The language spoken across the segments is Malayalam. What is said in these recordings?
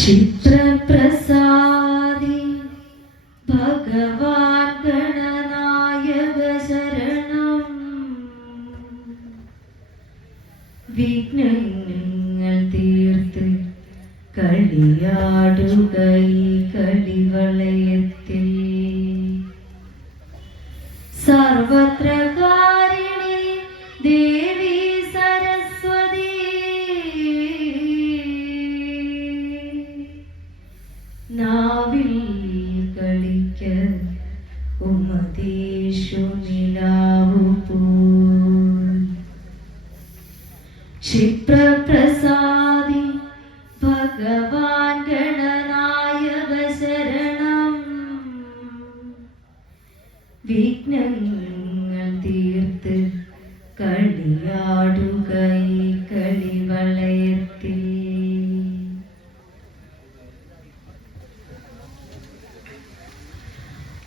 ക്ഷിപ്രപ്രസാദി ഭഗവാൻ ഗണനായക ശരണം. വിഘ്നങ്ങൾ തീർത്ത് കളിയാടുക ഈ കളിവളയത്തിൽ. സർവത്ര നാവിൽ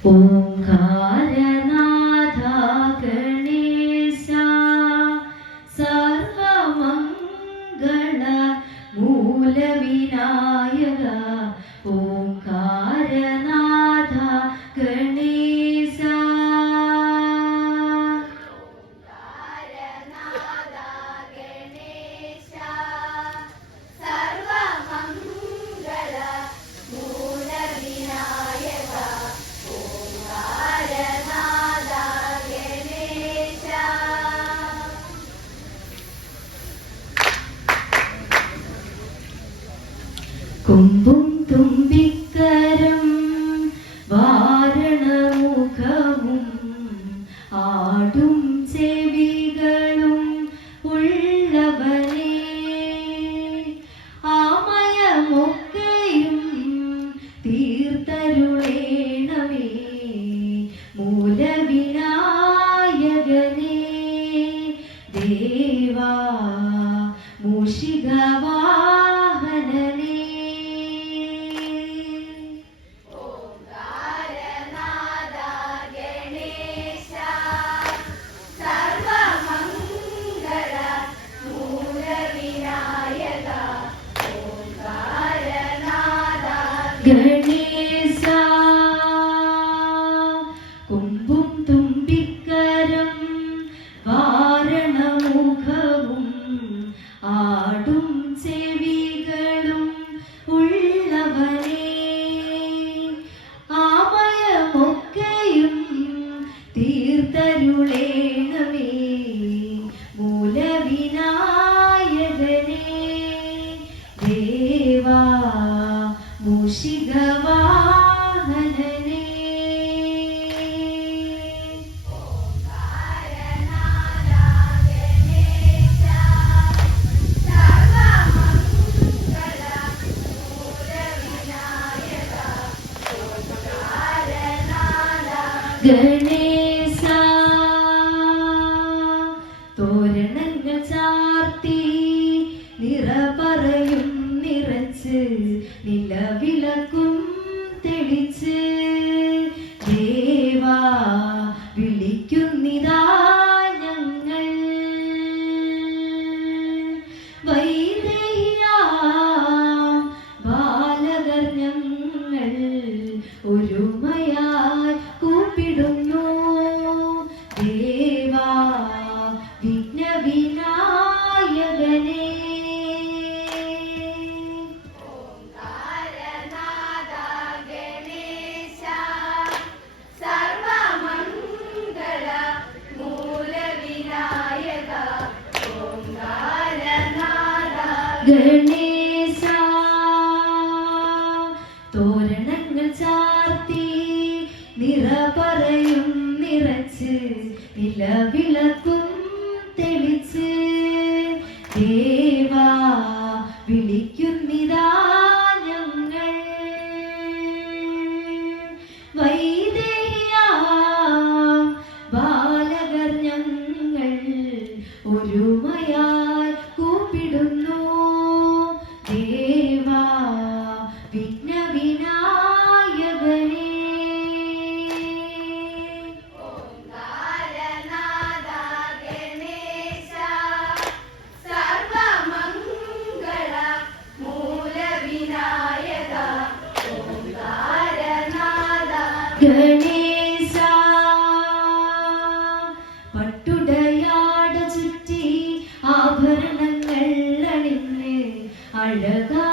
Oh God. തുമ്പിക്കരം ആടും ചെവികളും തീർത്തരുളേണമേ തീർത്തരുളേണമേ മൂലവിനായകനേ. ദേവാ മൂഷികവാഹനനേ. ഗണേശ ഗണേശ. തോരണങ്ങൾ ചാർത്തി നിറ പറയും നിറച്ച് നിലവിളക്കും ഗണേശ പട്ടുടയാട ചുറ്റി ആഭരണങ്ങൾ അണിഞ്ഞ് അഴകാ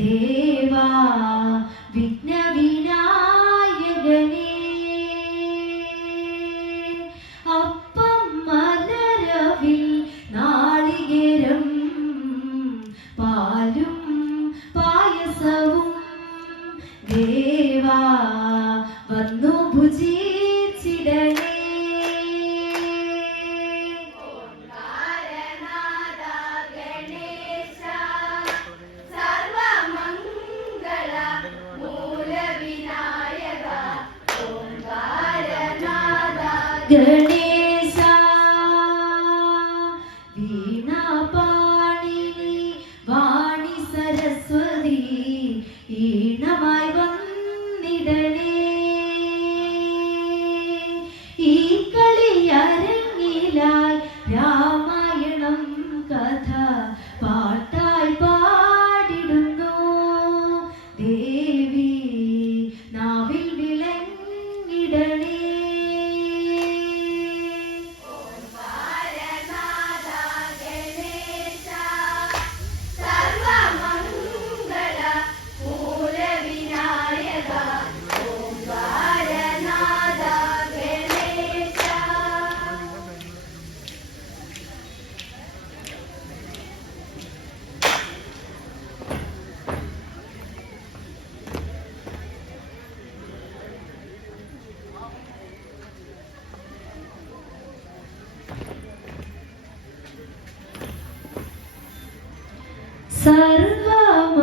day. Good. സർവമംഗള